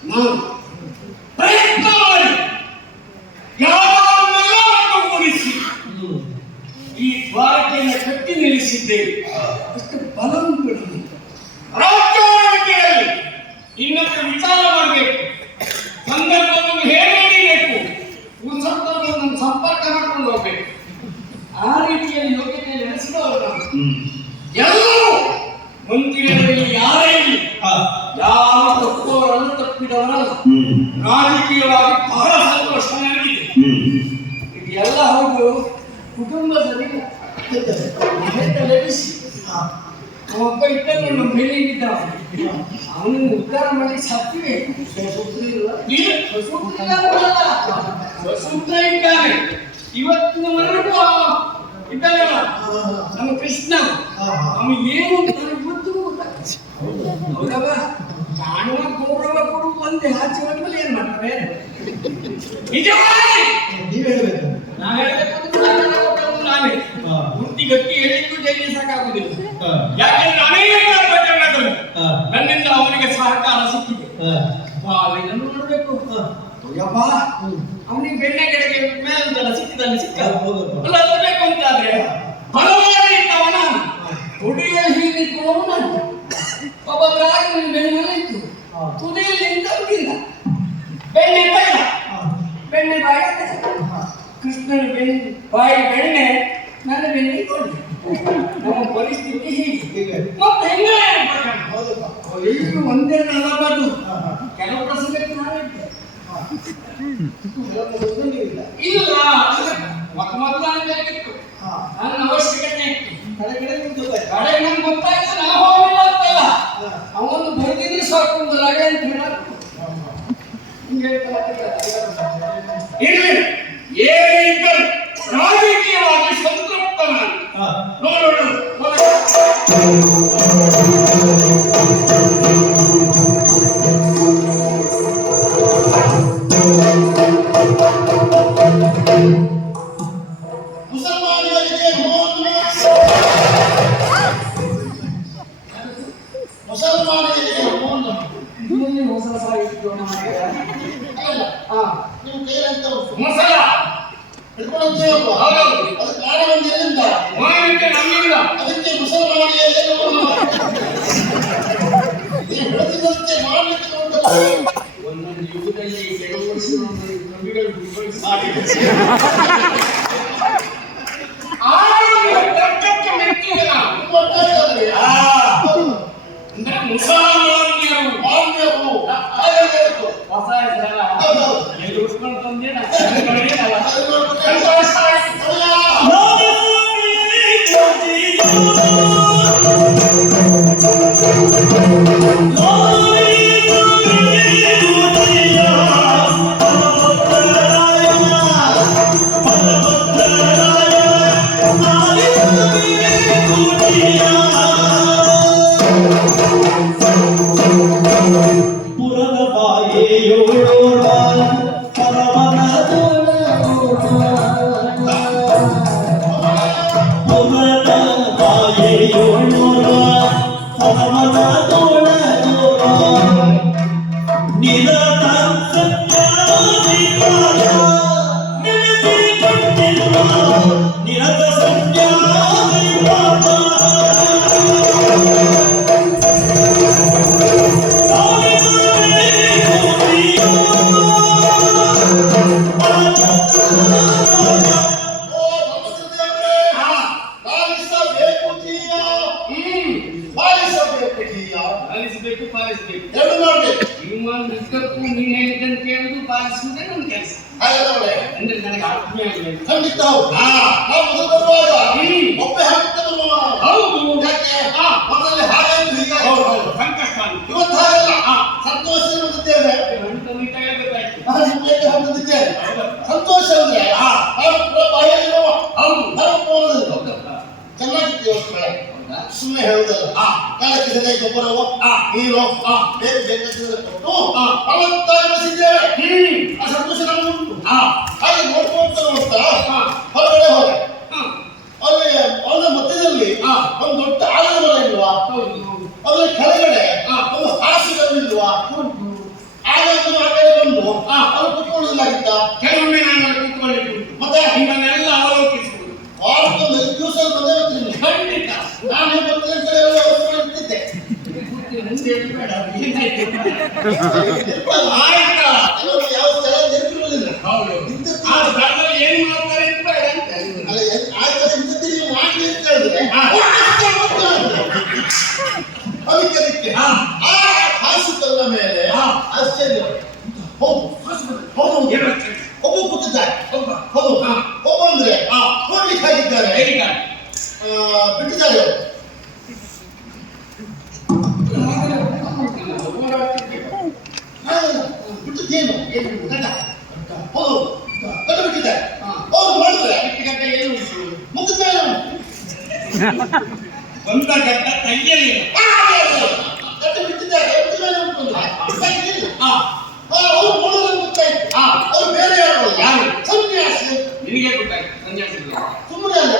ನಾನು ಪ್ರಯತ್ನ ಮಾಡಿ ಯಾವನ್ನೆಲ್ಲ ಕೂಡಿಸಿ ಈ ದ್ವಾರಕೆಯನ್ನು ಕಟ್ಟಿ ನಿಲ್ಲಿಸಿದ್ದೇವೆ. ಅಷ್ಟು ಬಲ ಉಂಟು ರಾಜ್ಯದಲ್ಲಿ ಇನ್ನೊಂದು ವಿಚಾರ ಮಾಡಬೇಕು, ಸಂದರ್ಭವನ್ನು ಹೇಗೆ ಹಿಡಿಬೇಕು, ಸಂದರ್ಭವನ್ನು ಸಂಪರ್ಕ ಮಾಡ್ಕೊಂಡು ಹೋಗ್ಬೇಕು. ಆ ರೀತಿಯಲ್ಲಿ ಯೋಗ್ಯತೆ ನಡೆಸಿದವರು ಎಲ್ಲರೂ ಮಂತ್ರಿಗಳಲ್ಲಿ ಯಾರೇ ಯಾವ ತಪ್ಪುವವರನ್ನು ತಪ್ಪಿದವರಲ್ಲ. ರಾಜಕೀಯವಾಗಿ ಬಹಳ ಸಂತೋಷ ನನಗಿದೆ. ಇದೆಲ್ಲ ಹೌದು, ಕುಟುಂಬದಲ್ಲಿ ಲಭಿಸಿ ಒಬ್ಬ ಇದ್ದನ್ನು ನಮ್ಮ ಮೇಲೆ ಇದ್ದ ಅವನನ್ನು ಉದ್ಧಾರ ಮಾಡಿ ಸತ್ತಿವೆ. ಸೂತ್ರ ಇದ್ದಾನೆ ಇವತ್ತಿನವರೆಗೂ ಇದ್ದಾನಲ್ಲ ನಮ್ಮ ಕೃಷ್ಣ. ಅವನು ಏನು ಹೌದವ ಕಾಣುವ ಗೌರವ ಕೊಡುವ ಒಂದೇ ಆಚೆ ಬಂದ್ಮೇಲೆ ಏನ್ ಮಾಡ್ತಾರೆ ನಿಜವಾಗಿ ನೀವ್ ಹೇಳ್ಬೇಕು. ನಾ ಹೇಳ್ಬೇಕು ನಾನೇ ಬುದ್ಧಿ ಗಟ್ಟಿ ಹೇಳಿದ್ದು ಜೈಲಿ ಸಾಕಾಗುದಿಲ್ಲ. ಯಾಕೆಂದ್ರೆ ಅನೇಕ ಪ್ರಕರಣಗಳು ನನ್ನಿಂದ ಅವನಿಗೆ ಸಹಕಾರ ಸಿಕ್ಕಿದೆ. ಇದನ್ನು ನೋಡ್ಬೇಕು ಯಪ್ಪ, ಅವನಿಗೆ ಬೆಣ್ಣೆ ಗಿಡಗೆ ಮೇಲಂತೆಲ್ಲ ಸಿಕ್ಕಿದಲ್ಲಿ ಸಿಕ್ಕಬೇಕು ಅಂತಾದ್ರೆ ಬಲವಾಗಿ ಇದ್ದವನ ತುಡಿಯಲ್ಲಿ ಹೀಗಿಟ್ಟವನು ಒಬ್ಬೊಬ್ಬರಾಗಿ ನನ್ನ ಬೆನ್ನಲ್ಲಿ ಇತ್ತು. ತುದಿಯಲ್ಲಿ ನಿಂತಿಲ್ಲ ಬೆಣ್ಣೆ ತೈಲ, ಬೆಣ್ಣೆ ಬಾಯಿ ಕೃಷ್ಣನ ಬಾಯಿ ಬೆಣ್ಣೆ, ನನ್ನ ಬೆಣ್ಣೆ ಕೊಡಿ. ನಮ್ಮ ಪರಿಸ್ಥಿತಿ ಹೀಗೆ ಮತ್ತೆ ಹೆಂಗೆ ಎಲ್ಲರೂ ಒಂದೇ ನಲಬಾರ್ದು. ಕೆಲವು ಪ್ರಸಂಗಕ್ಕೆ ನಾನಿದ್ದೆ ಇಲ್ಲ ಮೊದಲಾಗಿತ್ತು, ನನ್ನ ಅವಶ್ಯಕತೆ ಇತ್ತು. ಕಡೆ ನಮ್ಗೆ ಗೊತ್ತಾಯ್ತು ನಾವು ಹೋಗಿಲ್ಲ ಅಂತಲ್ಲ, ಅವನು ಬರೆದಿದ್ರೆ ಸಾಕು ಒಂದು ರಗಳೆ ಅಂತ ಹೇಳ ಇರ್ಲಿ, ಏನೇ ಇದ್ದರೂ ರಾಜಕೀಯವಾಗಿ ಸಂತೃಪ್ತ ನಾನು. ನೋಡೋಣ ಮುಸಲ್ಮಾನರಿಗೆ ಮುಸಲ್ಮಾನರಿಗೆ ಇನ್ನೊಂದು ಹೊಸ ಸಾಹಿತ್ಯ ನೀವು ಕೈಯಂತ ಮೊಸಲ ಹಿಡ್ಕೊಂಡು ಅಲ್ವಾ ಹೌದೌದು. ಅದಕ್ಕೆ ನಾಳೆ ಒಂದು ಎಲ್ಲಿಂದ ಮಾಡಲಿಕ್ಕೆ ನಮ್ಮಿಲ್ಲ. ಅದಕ್ಕೆ ಮುಸಲ್ಮಾನಿಗೆ ಏನು ನೀವು ಬೆಳೆದಿದ್ದಂತೆ ಮಾಡಲಿಕ್ಕೆ ನೋಡ್ತಾರೆ. ಒಂದೊಂದು ಯುಗದಲ್ಲಿ ಕೆಲವು ಕವಿಗಳು ತರ್ಕಕ್ಕೆ ಮೆಚ್ಚಿದೆ ನಾವು. ತುಂಬ ಒಟ್ಟಾರೆ ಅಂದ್ರೆ ಮುಸಲ್ಮಾನ್ಯರು ಮಾನ್ಯರು ಹಾಗೆ ಹೇಳ್ತು. ಹೊಸ ಹೆಸರಲ್ಲ ಹೌದೌದು. ಇದು ಉಟ್ಕೊಂಡು ತಂದೇನ ಅದು ನೋಡ್ಬಿಟ್ಟು ಸಂತೋಷ ಪುರದ ಬಾಯೆಯೋಳ ಪರಮನ ಪುರದ ಬಾಯೆಯೋಳ ಪರಮನ ನಿರತ ಸಂಜ್ಞಾಧಿಕಾರ ನೆನಪಿಕೊಂಡಿರುವ ನಿರತ ಸಂಜ್ಞಾಧಿಕಾರ ಪಾಲಿಸಬೇಕು ಪಾಲಿಸಬೇಕು ಎರಡು ಮಾಡ್ಬೇಕು. ನಿಮ್ಮ ನಿಜಕ್ಕೂ ನೀನ್ ಹೇಳಿದಂತ ಹೇಳುದು ಪಾಲಿಸುವುದೇ ನನ್ನ ಕೆಲಸ ಹಾಗಾದ್ರೆ ಅಂದ್ರೆ ನನಗೆ ಆತ್ಮೀಯ ಆಗಬೇಕು ಖಂಡಿತ ಹೌದು. ನಾವು ಮೊದಲು ಬರುವಾಗ ಒಪ್ಪೆ ಹಾಕುತ್ತಾ ಬರುವ. ಹೌದು. ಯಾಕೆ ಮೊದಲಲ್ಲಿ ಹಾಗಾಯ್ತು ಹೀಗಾಗಿ ಸಂಕಷ್ಟ ಅಂತ. ಇವತ್ತು ಹಾಗಲ್ಲ. ಸಂತೋಷದಿಂದ ಬಂದಿದ್ದೇವೆ. ಅಂತ ಮಿಠ ಹೇಳ್ಬೇಕಾಯ್ತು ನಾನು ನಿಮಗೆ ಹೊಂದಿದ್ದೇವೆ. ಸಂತೋಷ ಅಂದ್ರೆ ಬಾಯಿಯಲ್ಲಿರುವ ಹೌದು. ಹೊರಗೆ ಚೆನ್ನಾಗಿತ್ತು ಸುಮ್ಮನೆ ಹೇಳುದಲ್ಲ. ಕಾಲಕ್ಕೆ ಸರಿಯಾಗಿ ಗೊಬ್ಬರವೋ ನೀರೋ ಬೇರೆ ಬೇಕಾದ ಕೊಟ್ಟು ಫಲವತ್ತಾಗಿ ಬೆಳೆಸಿದ್ದೇವೆ. ಆ ಸಂತೋಷ ನಮಗುಂಟು. ಹಾಗೆ ನೋಡ್ಕೊಂತ ನೋಡ್ತಾ ಹೊರಗಡೆ ಹೋದೆ. ಅಲ್ಲಿ ಅವನ ಮಧ್ಯದಲ್ಲಿ ಒಂದು ದೊಡ್ಡ ಆಲದ ಮರ ಇಲ್ವಾ? ಅದರ ಕೆಳಗಡೆ ಒಂದು ಹಾಸಿಗಲ್ಲಿಲ್ವಾ? ಆಗ ಅದನ್ನು ಆ ಕಡೆ ಬಂದು ಅವರು ಕುತ್ಕೊಳ್ಳೋದಿಲ್ಲಾಗಿತ್ತ. ಕೆಲವೊಮ್ಮೆ ನಾನು ಕೂತ್ಕೊಳ್ಳಿಕ್ಕೆ ಉಂಟು. ಮತ್ತೆ ನಿಮ್ಮನ್ನೆಲ್ಲ ಅವಲೋಕಿಸುವುದು ವಾರಕ್ಕೊಂದು 5 ದಿವಸ ಬಂದೇ ಬರ್ತೀನಿ. ಖಂಡಿತ. ನಾನು ಬರ್ತೀನಿ ಅಂತ ಹೇಳಿ ವ್ಯವಸ್ಥೆ ಮಾಡ್ತಿದ್ದೆ. ಮುಂದೆ ಬೇಡ ಏನಾಯ್ತು ಆಯ್ತಾ? ಕೆಲವರು ಯಾವ ಸ್ಥಳ ನೆನಪಿರುವುದಿಲ್ಲ. ಹೌದು. ಇಂಥದ್ದು ಆ ಸ್ಥಳದಲ್ಲಿ ಏನು ಮಾಡ್ತಾರೆ ಅಂತ ಬೇಡ ಅಂತ. ಅಲ್ಲ, ಆಯ್ತಲ್ಲ ಇಂಥದ್ದು ನೀವು ಮಾಡ್ಲಿ ಅಂತ ಹೇಳಿದ್ರೆ ಅದಕ್ಕೆ ಆ ಹಾಸಿಕಲ್ಲ ಮೇಲೆ ಆಶ್ಚರ್ಯ. ಹೌದು ಹೌದು ಒಬ್ಬ ಕೂತಿದ್ದಾರೆ. ಹೌದು ಒಬ್ಬ ಅಂದ್ರೆ ನೋಡ್ಲಿಕ್ಕೆ ಹಾಕಿದ್ದಾರೆ. ಹೇಳಿದ್ದಾರೆ. ಬಿಟ್ಟಿದ್ದಾರೆ ಅವರು. ಬಿಟ್ಟಿದ್ದೇನು ಗಡ್ಡ. ಹೌದು ಗಡ್ಡ ಬಿಟ್ಟಿದ್ದಾರೆ. ಅವ್ರು ಮಾಡಿದ್ರೆ ಗಂಟೆ ಏನು ಉಂಟು ಮುಗಿದ ಮೇಲೆ ಬಂದ ಗಡ್ಡ ಕೈಯಲ್ಲಿ ಗಡ್ಡ ಬಿಟ್ಟಿದ್ದಾರೆ. ಮುಗಿದ ಮೇಲೆ ಉಂಟು ಅವ್ರು ನೋಡೋದು ಗೊತ್ತಾಯ್ತು. ಅವ್ರು ಬೇರೆ ಯಾರು ಯಾರು? ಸನ್ಯಾಸಿ. ನಿನಗೆ ಗೊತ್ತಾಯ್ತು ಸನ್ಯಾಸಿಗಳು. ಸುಮ್ಮನೆ ಅಲ್ಲ,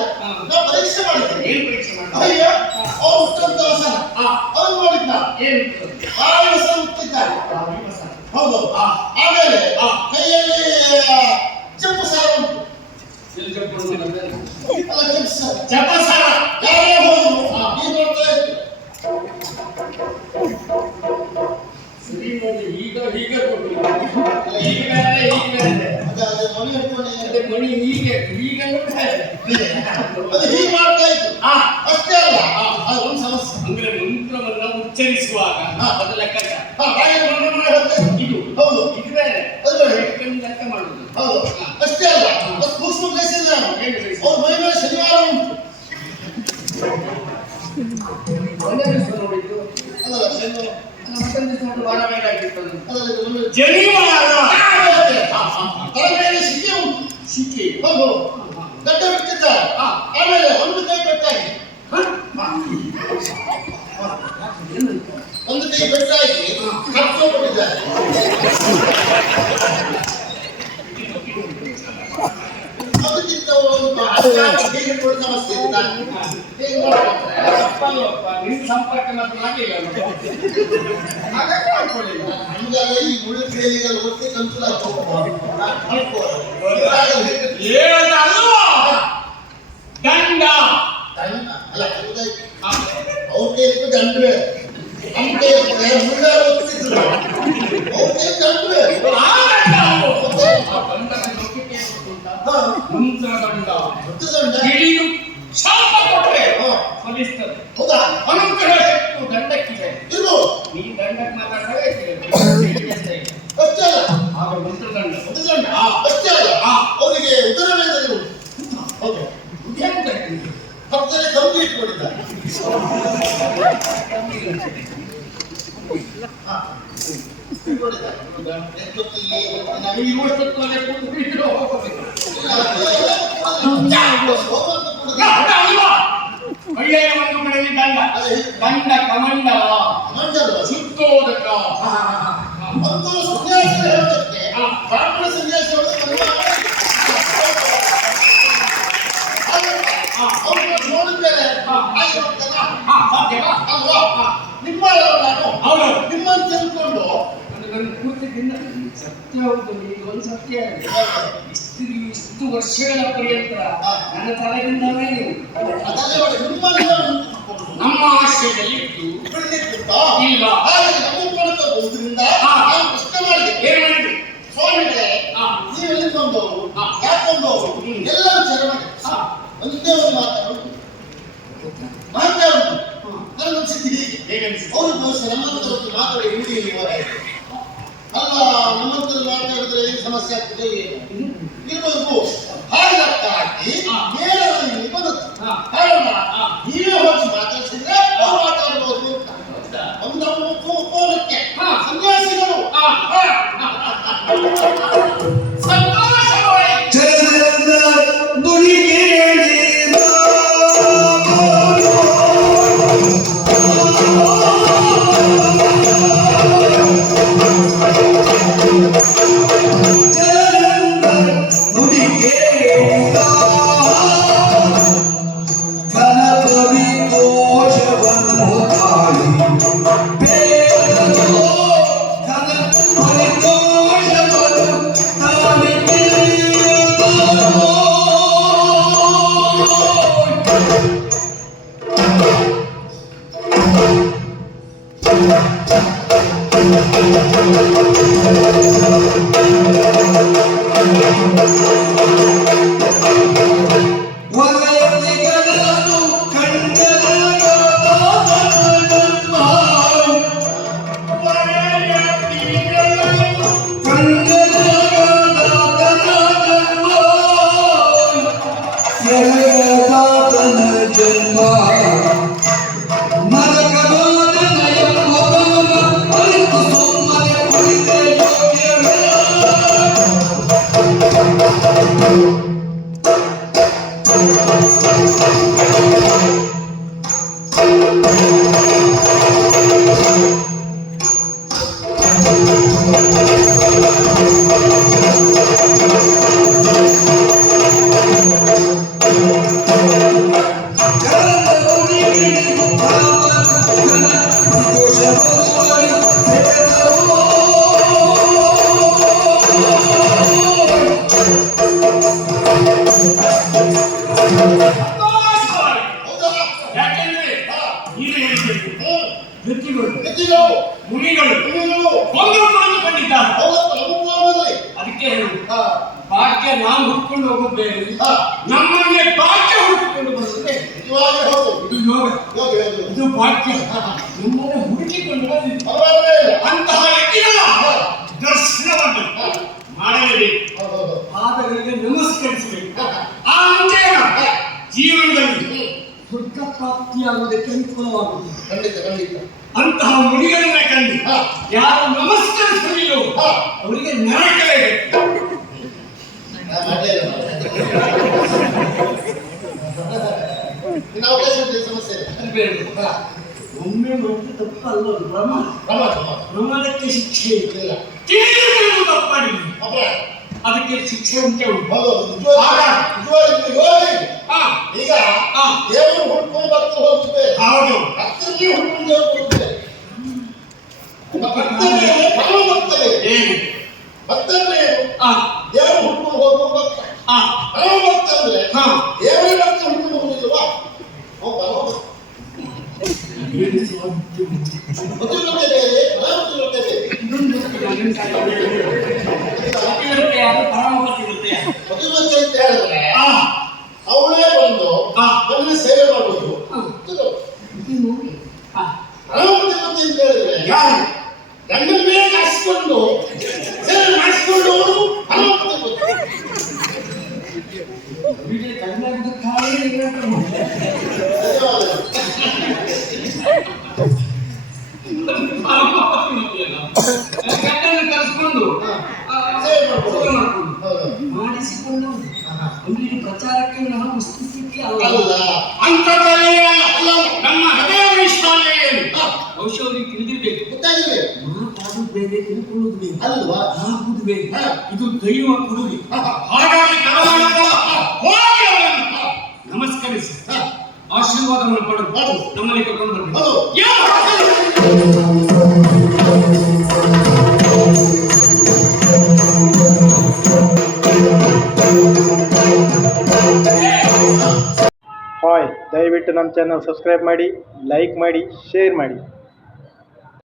ನಾವು ಪರೀಕ್ಷೆ ಮಾಡಿದ್ದೇವೆ. ಏನ್ ಪರೀಕ್ಷೆ ಮಾಡ್ತಾರೆ? ಅಯ್ಯ ಅವ್ರು ಉತ್ತಂತ ವಸನ ಅವ್ರು ನೋಡಿದ್ನ ಏನು ವಸನ ಉತ್ತಿದ್ದಾರೆ. ಹೌದು. ಆಮೇಲೆ ಕೈಯಲ್ಲಿ ಚೆಪ್ಪು ಸಾರ ಉಂಟು. ಎಲ್ಲಿ ಕರ್ಕೊಂಡು ಬಂದ್ರೆ ಅಲ್ಲ ಚೆಪ್ಪು ಸಾರ ಜಪಸಾರ. ಯಾರೇ ಹೋದ್ರು ಈ ನೋಡ್ತಾ ಇತ್ತು. ಸರಿ ನೋಡಿ ಈಗ ಹೀಗೆ ಕೊಟ್ಟು ಈಗ ಬೇರೆ ಈಗ ಬೇರೆ ಅದೇ ಮನೆ ಹಿಡ್ಕೊಂಡು ಅದೇ ಮಣಿ ಹೀಗೆ ಹೀಗೆ ನೋಡ್ತಾ ಇದೆ ಅದು ಹೀಗೆ ಮಾಡ್ತಾ ಇತ್ತು. ಅಷ್ಟೇ ಅಲ್ಲ, ಅದು ಒಂದು ಸಮಸ್ಯೆ. ಅಂದ್ರೆ ಮಂತ್ರವನ್ನ ಉಚ್ಚರಿಸುವಾಗ ಅದರ ಲೆಕ್ಕಾಚಾರ. ಹಾಗೆ ಮಣ್ಣು ಹೋಗ್ತಾ ಇತ್ತು. ಇದು ಹೌದು ಇದು ಬೇರೆ. ಅದು ಬೇರೆ. ಲೆಕ್ಕ ಮಾಡುದು. ಹೌದು ಅಷ್ಟೇ ಅಲ್ಲ, ಅದು ಸೂಕ್ಷ್ಮ ಬೇಸಿಲ್ಲ. ಅವ್ರ ಮೈ ಮೇಲೆ ಶನಿವಾರ ಉಂಟು. ಒಂದೇ ದಿವಸ ನೋಡಿದ್ದು ಅಲ್ಲ ಶನಿವಾರ ಮತ್ತೊಂದು ಕೊಂಡು ಬರಬೇಕಾಗಿತ್ತು. ಅದರಲ್ಲಿ ಒಂದು ಜನಿವಾರ ತಲೆ ಮೇಲೆ ಶಿಕೆ ಉಂಟು. ಶಿಕೆ. ಹೌದು. ಗಡ್ಡ ಬಿಟ್ಟಿದ್ದಾರೆ. ಆಮೇಲೆ ಒಂದು ಕೈ ಬೆಟ್ಟಾಗಿ ಒಂದು ಕೈ ಬೆಟ್ಟಾಗಿ ಕಟ್ಕೊಂಡಿದ್ದಾರೆ. ಅದಕ್ಕಿಂತ ಒಂದು ಹೇಗೆ ಕೊಡ ಸಮಸ್ಯೆ ಇಲ್ಲ. ಹೇಗೆ ಮಾಡ್ತಾರೆ? ತಪ್ಪಲ್ಲಪ್ಪ, ನಿನ್ ಸಂಪರ್ಕ ಮಾತ್ರ ಆಗಿಲ್ಲ ಹಾಗಾಗಿ ಮಾಡ್ಕೊಳ್ಳಿಲ್ಲ. ನಮ್ಗೆಲ್ಲ ಈ ಉಳಿದ ಒತ್ತಿ ಕಂತುಲ ಹೇಳದಲ್ವಾ ದಂಡ ಅಲ್ಲ ಅವ್ರ ಕೈಲಿ ದಂಡ್ರೆ ನಮ್ಮ ಕೈ ಮುಳ್ಳ ಒತ್ತಿದ್ರು ಅವ್ರ ಕೈ ದಂಡ್ರೆ ದಂಡ ಹಿಡಿದು ಶಾಪ ಕೊಟ್ರೆ ಫಲಿಸ್ತದೆ. ಹೌದಾ ಅನುಗ್ರಹ ಶಕ್ತಿ ದಂಡಕ್ಕಿದೆ. ಇದು ನೀ ದಂಡಕ್ಕೆ ಮಾತಾಡ್ತಾರೆ ಅಷ್ಟೇ ಅಲ್ಲ ಆಗ ಮಂತ್ರ ದಂಡ ಒಂದು ದಂಡ ಅಷ್ಟೇ ಅಲ್ಲ ಅವರಿಗೆ ಉದರ ವೇದನೆ ಉಂಟು. ಹೌದು ಪಕ್ಕದಲ್ಲಿ ಕಂಬಿ ಇಟ್ಕೊಂಡಿದ್ದಾರೆ. ಒಳ್ಳೆಯ ಒಂದು ಕಡೆಯಲ್ಲಿ ದಂಡ ದಂಡ ಕಮಂಡಲ ಸುತ್ತೋದಕ ಒಂದು ಸನ್ಯಾಸಿ ಹೇಳೋದಕ್ಕೆ ಬ್ರಾಹ್ಮಣ ಸನ್ಯಾಸಿ ನೋಡಿದ್ಮೇಲೆ ಅಲ್ವಾ ನಿಮ್ಮ ನಾನು ನಿಮ್ಮನ್ನು ತಿಳ್ಕೊಂಡು ಕೂತಿದ್ದಿಂದ ಸತ್ಯ ಹೌದು. ಈಗ ಒಂದು ಸತ್ಯ ಇಷ್ಟು ವರ್ಷಗಳ ಪರ್ಯಂತ ನನ್ನ ತಲೆಯಿಂದಲೇ ಅದಲ್ಲೇ ನಿಮ್ಮನ್ನು ನಮ್ಮ ಆಶ್ರಯದಲ್ಲಿ ಇಟ್ಟು ಇಲ್ಲ ನಮ್ಮ ಪಡ್ಕೋದ್ರಿಂದ ನಾನು ಪ್ರಶ್ನೆ ಮಾಡಿದೆ. ಏನ್ ಮಾಡಿದ್ರಿ ಸ್ವಾಮಿಗಳೇ ನೀವು ಎಲ್ಲಿ ಬಂದವರು ಯಾಕೊಂಡವರು ಎಲ್ಲ ವಿಚಾರ ಮಾಡಿ ಒಂದೇ ಒಂದು ಮಾತಾಡೋದು ಮಾತಾಡೋದು ನನಗನ್ಸಿದ್ದು ಹೀಗೆ ಅವರು ಬಹುಶಃ ನಮ್ಮಂತರದ್ದು ಮಾತಾಡಿ ಹಿಡಿದು ಅಲ್ಲ ನಮ್ಮಂತರು ಮಾತಾಡಿದ್ರೆ ಏನು ಸಮಸ್ಯೆ ಆಗ್ತದೆ ಇರ್ಬೋದು. ಹಾಗಾಗಿ ನೇರವಾಗಿ ಬದುಕು ಕಾರಣ ನೀವೇ ಹೋಗಿ ಮಾತಾಡ್ಸಿದ್ರೆ ಅವ್ರು ಮಾತಾಡ್ಬೋದು ಅಂತ ಒಂದು ನಮ್ಮ ಕೋಲಕ್ಕೆ ಸನ್ಯಾಸಿಗಳು ಯಾಕೆಂದ್ರೆ ನೀನು ಹೇಳಿದ್ದೀರಿ ಮುನಿಗಳು ಮುನಿಗಳು ಕೊಂಡಿದ್ದಾರೆ. ಅದಕ್ಕೆ ಭಾಗ್ಯ ನಾವು ಹುಡ್ಕೊಂಡು ಹೋಗೋದು ಬೇರೆ, ನಮ್ಮನ್ನೇ ಭಾಗ್ಯ ಹುಡುಕಿಕೊಂಡು ಬರುತ್ತೆ. ಇದು ಯೋಗ, ಇದು ಭಾಗ್ಯ. ನಮ್ಮನ್ನು ಹುಡುಕಿಕೊಂಡು ಬಂದಿದ್ದು ಅಂತಹ ವ್ಯಕ್ತಿಗಳ ದರ್ಶನವನ್ನು ಮಾಡಲೇಬೇಕು, ಪಾದಗಳಿಗೆ ನಮಸ್ಕರಿಸಬೇಕು. ಆ ಮುಂಚೆಯ ಜೀವನದಲ್ಲಿ ದೊಡ್ಡ ಪ್ರಾಪ್ತಿಯಾಗುವುದಕ್ಕೆ ಅನುಕೂಲವಾಗುತ್ತದೆ. ಖಂಡಿತ ಖಂಡಿತ ಅಂತಹ ಮುನಿಗಳನ್ನ ಕಂಡು ಯಾರು ನಮಸ್ಕರಿಸಲಿಲ್ಲ ಹಾ. ಅವರಿಗೆ ನರಕವೇ ನಾನು ಮಾಡ್ಲೇ ಇಲ್ಲ ಇನ್ನು ಅವಕಾಶ ಇದೆ, ಸಮಸ್ಯೆ ಇಲ್ಲ. ಹಾ. ಒಮ್ಮೆ ಮಾಡಿದ್ರೆ ತಪ್ಪು ಅಲ್ಲ ಪ್ರಮಾಣ ಪ್ರಮಾಣ ಪ್ರಮಾಣಕ್ಕೆ ಶಿಕ್ಷೆ ಇಲ್ಲ. ತಿಳಿದು ತಪ್ಪು ಮಾಡಿ ಅಪರಾಧ. ಅದಕ್ಕೆ ಶಿಕ್ಷೆ ಉಂಟೆ ಉಂಟು ಹೌದು, ನಿಜವಾಗ್ಲೂ ಯೋಗ ಇದೆ. ಹಾ ಈಗ ಹಾ. ದೇವರು ಹುಡ್ಕೊಂಡು ಭಕ್ತ ಹೋಗುತ್ತೆ, ಹೌದು ಭಕ್ತರಿಗೆ ಹುಡ್ಕೊಂಡು ದೇವರು ಹೋಗುತ್ತೆ. ಭಕ್ತರೇ ಪರಮ ಭಕ್ತರೇ, ಏನು ಭಕ್ತರೇ ಹಾ ದೇವರು ಹುಡ್ಕೊಂಡು ಹೋಗುವ ಭಕ್ತ. ಹಾ ಪರಮ ಭಕ್ತ ಅಂದ್ರೆ ಹಾ ದೇವರೇ ಭಕ್ತ ಹುಡ್ಕೊಂಡು ಹೋಗುದಿಲ್ವಾ, ಅವ ಪರಮ ಭಕ್ತ. ಬುದ್ಧಿವಂತೆ ಬೇರೆ, ಪರಮಬುದ್ಧಿವಂತೆ ಬೇರೆ. ಬುದ್ಧಿವಂತೆ ಅಂತ ಹೇಳಿದ್ರೆ ಅವಳೇ ಬಂದು ನನ್ನ ಸೇವೆ ಮಾಡುವುದು. ಪರಮಬುದ್ಧಿವಂತೆ ಅಂತ ಹೇಳಿದ್ರೆ ಗಂಡನ ಮೇಲೆ ಕಾಯಿಸಿಕೊಂಡು ಸೇವೆ ಮಾಡಿಸಿಕೊಂಡು ಅವನು ಪರಮಬುದ್ಧಿವಂತೆ. ಗಂಡನ್ನು ಕರೆಸ್ಕೊಂಡು ಸೇವೆ ಮಾಡ್ಬೋದು. ಮಾಡಿಸಿಕೊಂಡು ಅವರಿಗೆ ಪ್ರಚಾರಕ್ಕೆ ನಾವು ಸ್ಥಿತಿ ಅಲ್ಲ ಅಲ್ಲ ಅಂಥದ್ದಲ್ಲೇ ನಮ್ಮ ಹೃದಯ ವೈಶಾಲ್ಯ ಬಹುಶಃ ಅವ್ರಿಗೆ ತಿಳಿದಿರ್ಬೇಕು. ಗೊತ್ತಾಗಿದೆ ಮಾತಾಡುದು ಬೇರೆ ತಿಳ್ಕೊಳ್ಳುವುದು ಬೇರೆ ಅಲ್ವಾ? ಆಗುದು ಬೇರೆ ಇದು ದೈವ ಕೊಡುಗೆ. ಹಾಗಾಗಿ ತಡಮಾಡದ ಹೋಗಿ ಅವರನ್ನು ನಮಸ್ಕರಿಸಿ ಆಶೀರ್ವಾದವನ್ನು ಪಡೆದು ನಮ್ಮಲ್ಲಿ ಕರ್ಕೊಂಡು ಬರಬೇಕು. ಹೌದು. ಹಾಯ್, ದಯವಿಟ್ಟು ನಮ್ಮ ಚಾನಲ್ ಸಬ್ಸ್ಕ್ರೈಬ್ ಮಾಡಿ, ಲೈಕ್ ಮಾಡಿ, ಶೇರ್ ಮಾಡಿ.